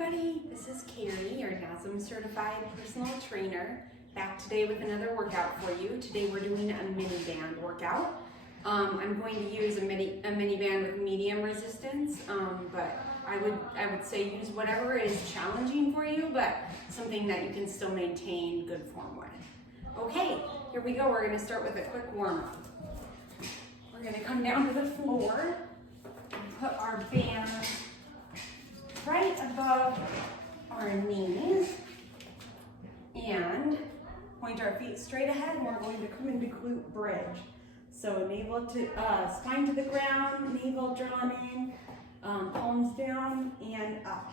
everybody, this is Carrie, your NASM certified personal trainer, back today with another workout for you. Today we're doing a mini band workout. I'm going to use a mini band with medium resistance, but I would say use whatever is challenging for you, but something that you can still maintain good form with. Okay, here we go. We're going to start with a quick warm-up. We're going to come down to the floor and put our band right above our knees and point our feet straight ahead, and we're going to come into glute bridge. So navel to spine to the ground, navel drawn in, palms down and up.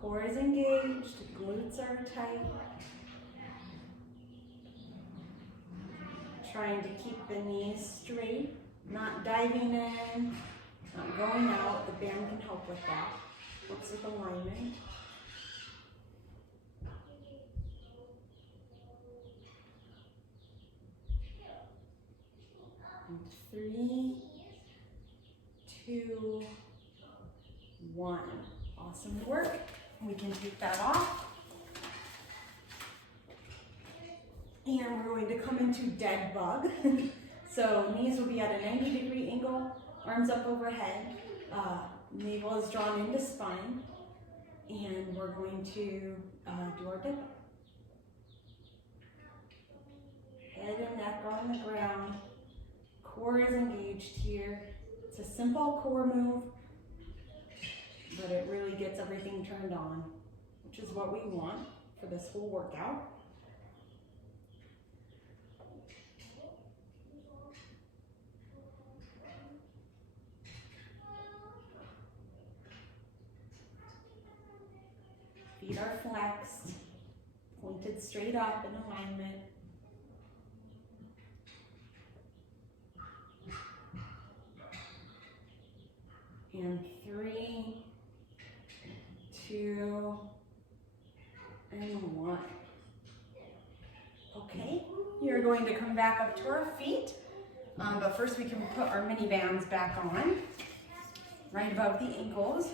Core is engaged, glutes are tight. Trying to keep the knees straight, not diving in, not going out. The band can help with that. Helps with alignment. And 3, 2, 1. Awesome work. We can take that off. And we're going to come into dead bug. So knees will be at a 90-degree angle, arms up overhead, navel is drawn into spine, and we're going to do our dip. Head and neck on the ground, core is engaged here. It's a simple core move, but it really gets everything turned on, which is what we want for this whole workout. Feet are flexed, pointed straight up in alignment. And 3, 2, and 1. Okay, you're going to come back up to our feet, but first we can put our mini bands back on, right above the ankles.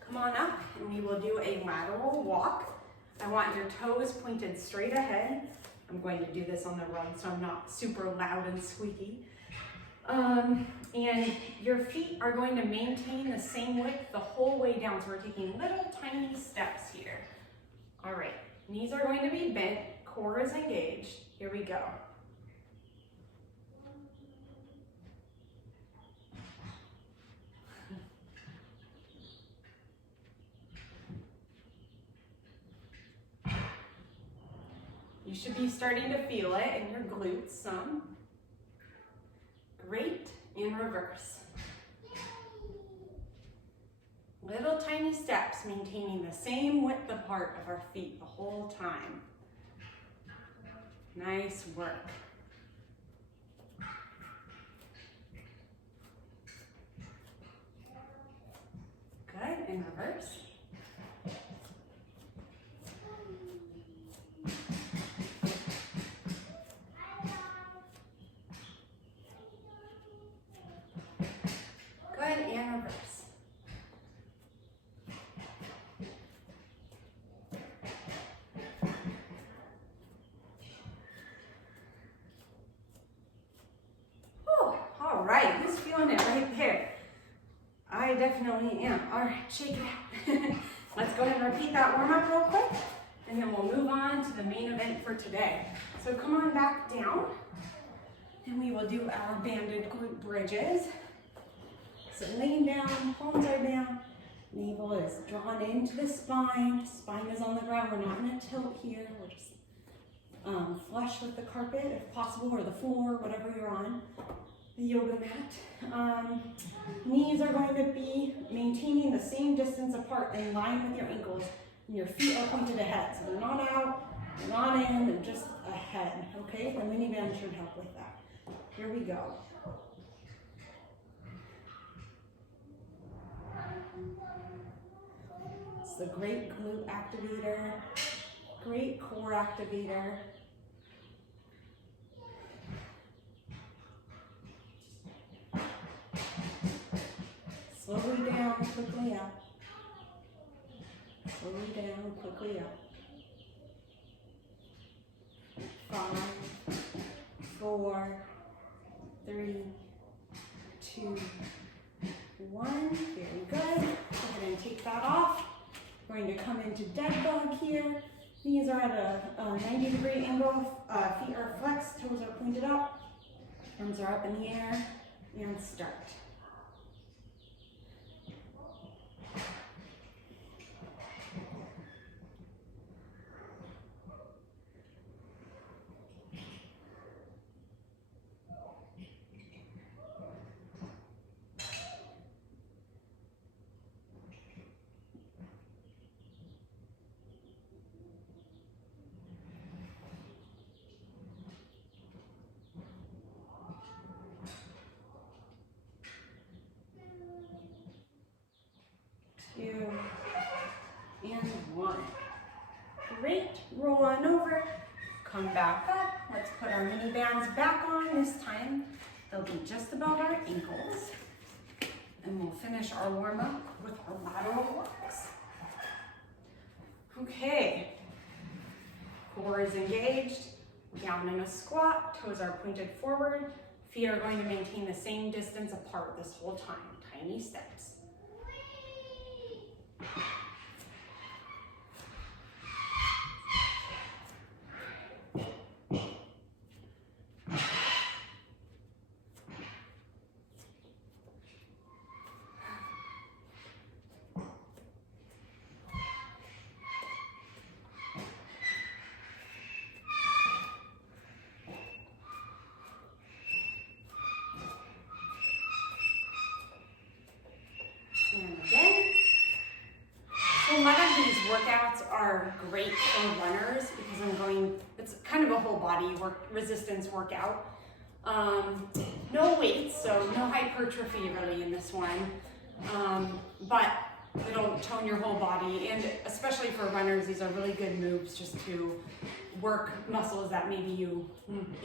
Come on up and we will do a lateral walk. I want your toes pointed straight ahead. I'm going to do this on the run so I'm not super loud and squeaky. And your feet are going to maintain the same width the whole way down. So we're taking little tiny steps here. All right, knees are going to be bent, core is engaged. Here we go. You should be starting to feel it in your glutes some. Great, in reverse. Little tiny steps, maintaining the same width apart of our feet the whole time. Nice work. Good, in reverse. Good, and reverse. Oh, all right, who's feeling it right there? I definitely am. All right, shake it out. Let's go ahead and repeat that warm up real quick, and then we'll move on to the main event for today. So come on back down, and we will do our banded glute bridges. So laying down, palms are down, navel is drawn into the spine, spine is on the ground. We're not in a tilt here. We're just flush with the carpet if possible, or the floor, whatever you're on, the yoga mat. Knees are going to be maintaining the same distance apart in line with your ankles, and your feet are pointed ahead. So they're not out, they're not in, they're just ahead, okay? The mini band should help with that. Here we go. It's a great glute activator, great core activator. Slowly down, quickly up. Slowly down, quickly up. 5, 4, 3, 2, 1. Very good. Go ahead and take that off. We're going to come into dead dog here. Knees are at a 90-degree angle. Feet are flexed, toes are pointed up. Arms are up in the air. And start. And 1. Great. Roll on over. Come back up. Let's put our mini bands back on. This time they'll be just above our ankles. And we'll finish our warm up with our lateral walks. Okay. Core is engaged. Down in a squat. Toes are pointed forward. Feet are going to maintain the same distance apart this whole time. Tiny steps. And again. So a lot of these workouts are great for runners because it's kind of a whole body resistance workout. No weights, so no hypertrophy really in this one, but it'll tone your whole body, and especially for runners, these are really good moves just to work muscles that maybe you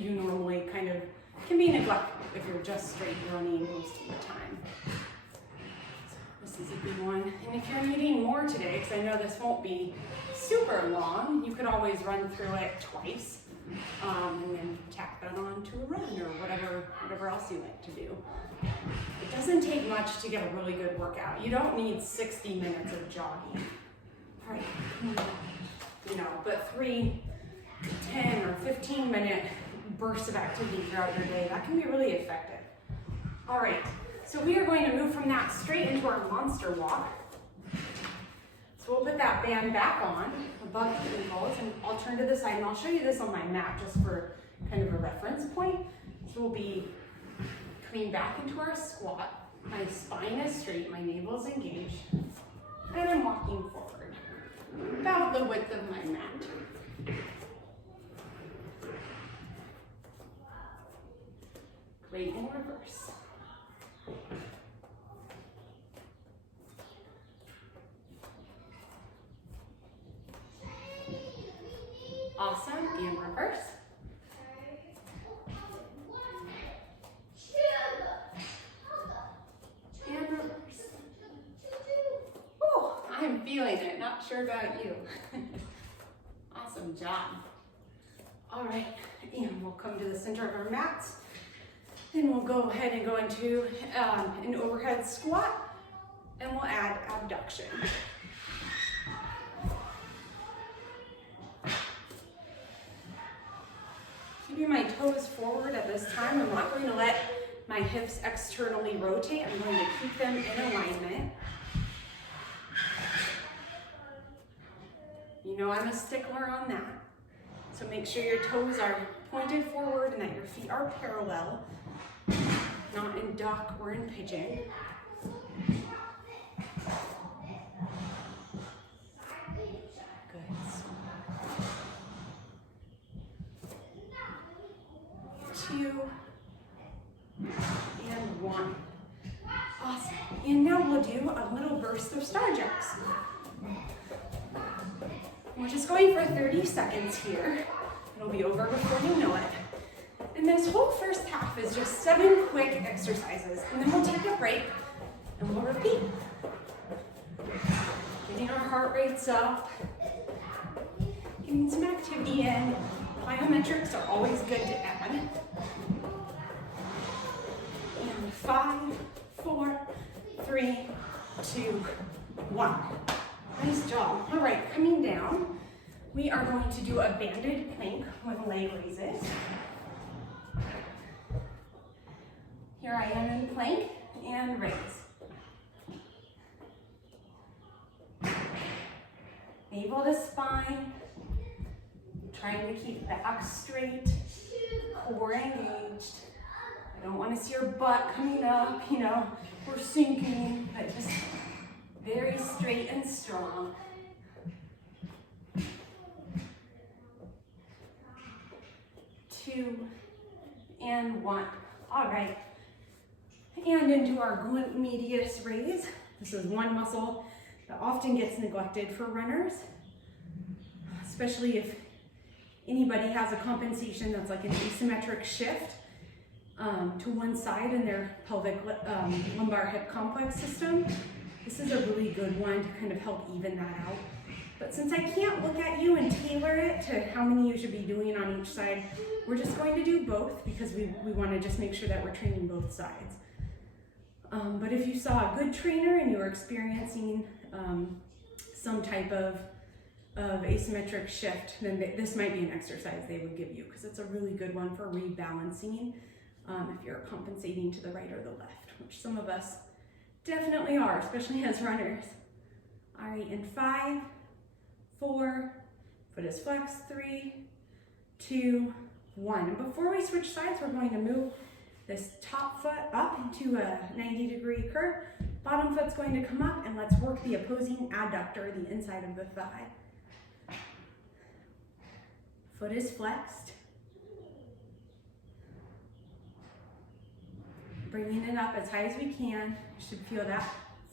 normally kind of can be neglected if you're just straight running most of the time. This is a good one. And if you're needing more today, because I know this won't be super long, you could always run through it twice and then tack that on to a run or whatever else you like to do. It doesn't take much to get a really good workout. You don't need 60 minutes of jogging. All right, but 3, 10, or 15-minute bursts of activity throughout your day, that can be really effective. All right. So we are going to move from that straight into our monster walk. So we'll put that band back on above the ankles, and I'll turn to the side, and I'll show you this on my mat just for kind of a reference point. So we'll be coming back into our squat. My spine is straight, my navel is engaged, and I'm walking forward about the width of my mat. Great in reverse. Awesome, and reverse. And reverse. Whew, I'm feeling it, not sure about you. Awesome job. All right, and we'll come to the center of our mats. Then we'll go ahead and go into an overhead squat, and we'll add abduction. Keeping my toes forward at this time, I'm not going to let my hips externally rotate. I'm going to keep them in alignment. You know I'm a stickler on that. So make sure your toes are pointed forward and that your feet are parallel. Not in duck or in pigeon. Good. 2 and 1. Awesome. And now we'll do a little burst of star jumps. We're just going for 30 seconds here. It'll be over before you know it. And this whole first half is just 7 quick exercises, and then we'll take a break, And we'll repeat. Getting our heart rates up, getting some activity in. Plyometrics are always good to add. And 5, 4, 3, 2, 1. Nice job. All right, coming down, we are going to do a banded plank with leg raises. Here I am in plank and raise. Navel to spine, trying to keep back straight, core engaged. I don't want to see your butt coming up, you know, or sinking, but just very straight and strong. 2 and 1. All right. And into our glute medius raise. This is one muscle that often gets neglected for runners, especially if anybody has a compensation that's like an asymmetric shift to one side in their pelvic lumbar hip complex system. This is a really good one to kind of help even that out. But since I can't look at you and tailor it to how many you should be doing on each side, we're just going to do both because we want to just make sure that we're training both sides. But if you saw a good trainer and you were experiencing some type of asymmetric shift, then this might be an exercise they would give you because it's a really good one for rebalancing if you're compensating to the right or the left, which some of us definitely are, especially as runners. All right, in 5, 4, foot is flexed, 3, 2, 1. And before we switch sides, we're going to move this top foot up into a 90-degree curve. Bottom foot's going to come up, and let's work the opposing adductor, the inside of the thigh. Foot is flexed. Bringing it up as high as we can. You should feel that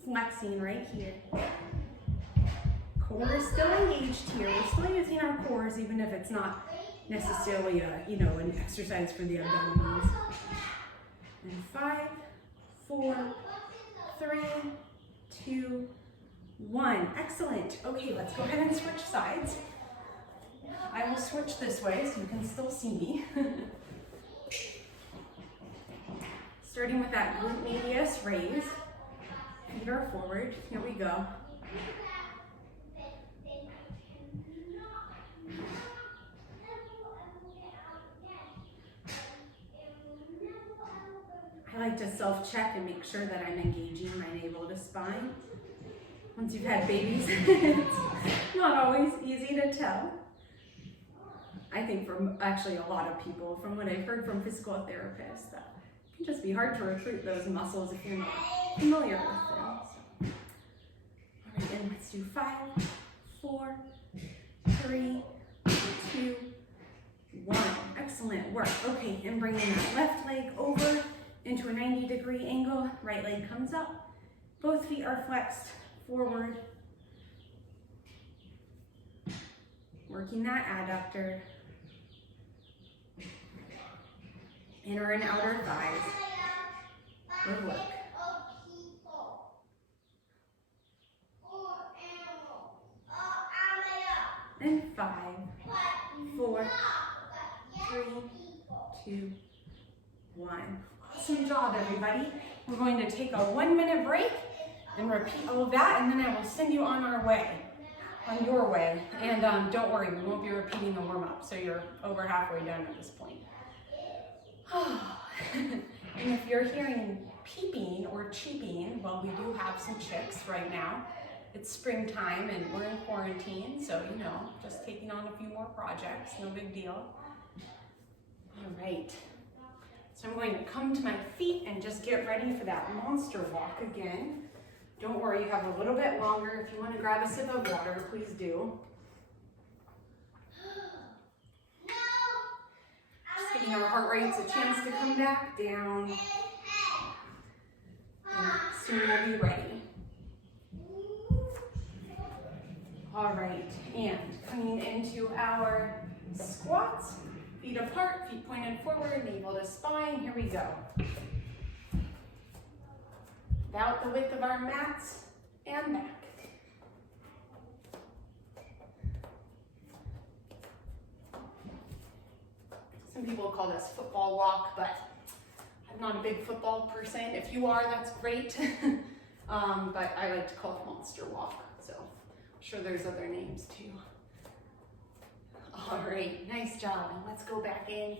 flexing right here. Core is still engaged here. We're still using our cores, even if it's not necessarily an exercise for the abdominals. And 5, 4, 3, 2, 1. Excellent. Okay, let's go ahead and switch sides. I will switch this way so you can still see me. Starting with that glute medius raise. Feet are forward. Here we go. I like to self-check and make sure that I'm engaging my navel to spine. Once you've had babies, it's not always easy to tell. I think for actually a lot of people, from what I've heard from physical therapists, that it can just be hard to recruit those muscles if you're not familiar with them. So. All right, and let's do 5, 4, 3, 2, 1. Excellent work. Okay, and bringing that left leg over into a 90-degree angle. Right leg comes up. Both feet are flexed forward. Working that adductor. Inner and outer thighs. Good work. And 5, 4, 3, 2, 1. Awesome job, everybody. We're going to take a 1-minute break and repeat all of that, and then I will send you on your way. And don't worry, we won't be repeating the warm-up, so you're over halfway done at this point. And if you're hearing peeping or cheeping, well, we do have some chicks right now. It's springtime and we're in quarantine, so just taking on a few more projects, no big deal. All right. So I'm going to come to my feet and just get ready for that monster walk again. Don't worry, you have a little bit longer. If you want to grab a sip of water, please do. Just giving our heart rates a chance to come back down. And soon we'll be ready. All right, and coming into our squats. Feet apart, feet pointed forward, navel to spine. Here we go. about the width of our mats and back. Some people call this football walk, but I'm not a big football person. If you are, that's great. But I like to call it monster walk, so I'm sure there's other names too. All right, nice job. And let's go back in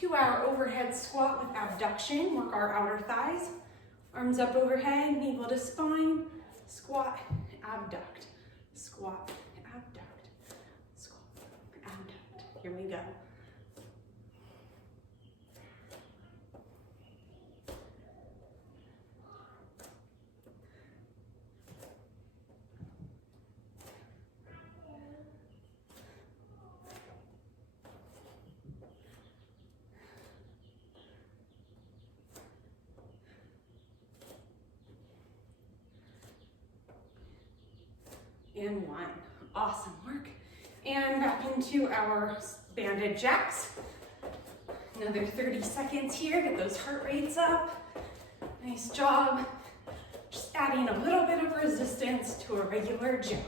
to our overhead squat with abduction. Work our outer thighs. Arms up overhead, navel to spine. Squat, abduct. Squat, abduct. Squat, abduct. Here we go. And one. Awesome work. And back into our banded jacks. Another 30 seconds here. Get those heart rates up. Nice job. Just adding a little bit of resistance to a regular jack.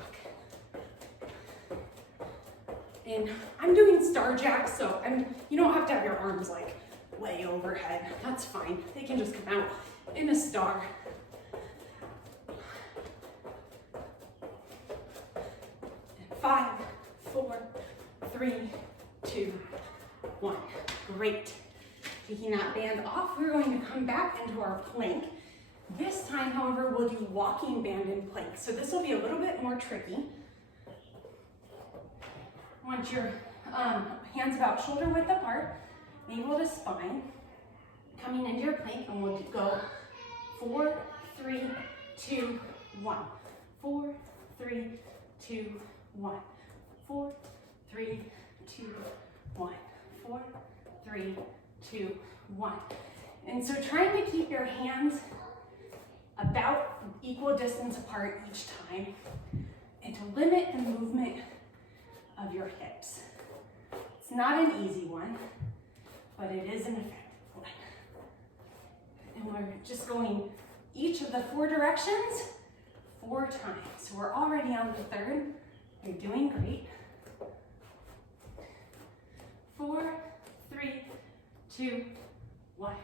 And I'm doing star jacks, so you don't have to have your arms like way overhead. That's fine. They can just come out in a star. 5, 4, 3, 2, 1. Great. Taking that band off, we're going to come back into our plank. This time, however, we'll do walking band in plank. So this will be a little bit more tricky. Want your hands about shoulder width apart, navel to spine. Coming into your plank, and we'll go 4, 3, 2, 1. 4, 3, 2, 1. 4, 3, 2, 1. 4, 3, 2, 1. And so trying to keep your hands about equal distance apart each time and to limit the movement of your hips. It's not an easy one, but it is an effective one. And we're just going each of the 4 directions 4 times. So we're already on the 3rd. You're doing great. 4, 3, 2, 1.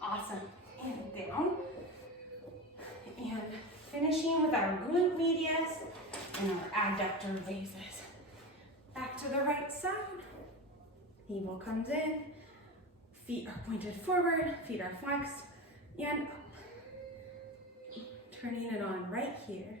Awesome. And down. And finishing with our glute medius and our adductor raises. Back to the right side. Navel comes in. Feet are pointed forward. Feet are flexed. And up. Turning it on right here.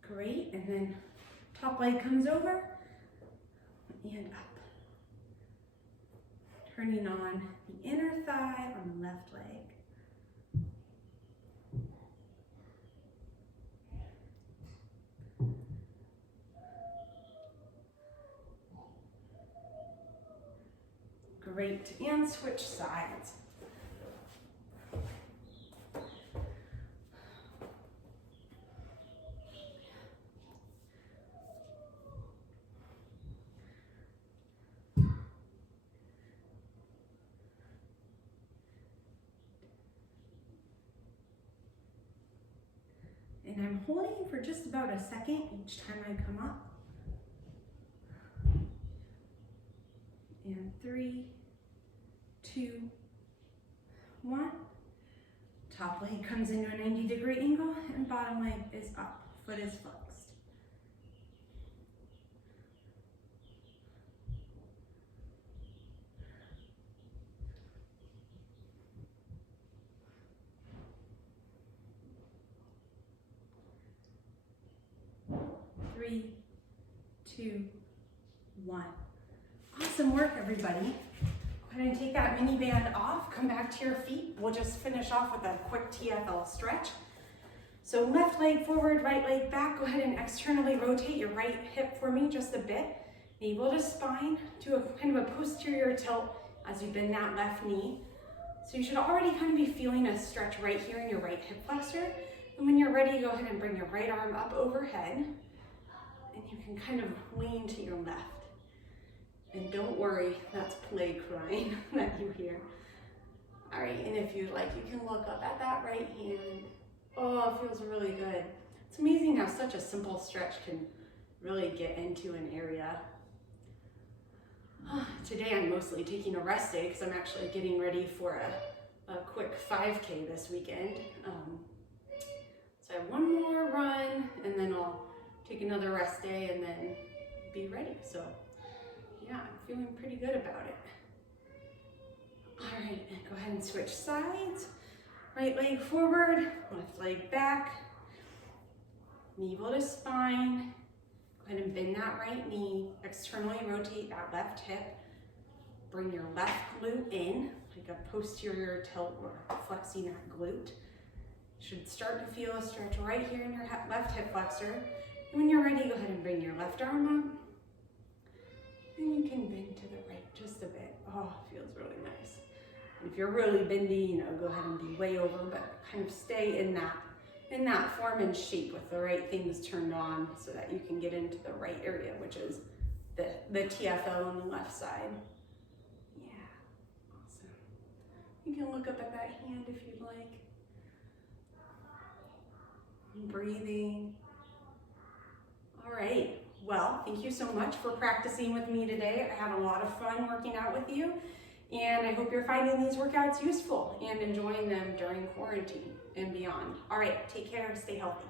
Great, and then top leg comes over and up. Turning on the inner thigh on the left leg. Great, and switch sides. And I'm holding for just about a second each time I come up. And 3, 2, 1. Top leg comes into a 90-degree angle and bottom leg is up. Foot is flexed. Three, 2, 1. Awesome work, everybody. Go ahead and take that mini band off. Come back to your feet. We'll just finish off with a quick TFL stretch. So left leg forward, right leg back. Go ahead and externally rotate your right hip for me just a bit. Navel to spine. Do a kind of a posterior tilt as you bend that left knee. So you should already kind of be feeling a stretch right here in your right hip flexor. And when you're ready, go ahead and bring your right arm up overhead. And you can kind of lean to your left. And don't worry, that's play crying that you hear. All right, and if you'd like, you can look up at that right hand. Oh, it feels really good. It's amazing how such a simple stretch can really get into an area. Today I'm mostly taking a rest day because I'm actually getting ready for a quick 5K this weekend. So I have one more run and then I'll take another rest day and then be ready. So yeah, I'm feeling pretty good about it. All right, and go ahead and switch sides. Right leg forward, left leg back. Navel to spine. Go ahead and bend that right knee. Externally rotate that left hip. Bring your left glute in, like a posterior tilt or flexing that glute. Should start to feel a stretch right here in your left hip flexor. And when you're ready, go ahead and bring your left arm up. And you can bend to the right just a bit. Oh, it feels really nice. If you're really bendy, go ahead and be way over, but kind of stay in that form and shape with the right things turned on so that you can get into the right area, which is the TFL on the left side. Yeah, awesome. You can look up at that hand if you'd like. Breathing. All right, well, thank you so much for practicing with me today. I had a lot of fun working out with you. And I hope you're finding these workouts useful and enjoying them during quarantine and beyond. All right, take care, stay healthy.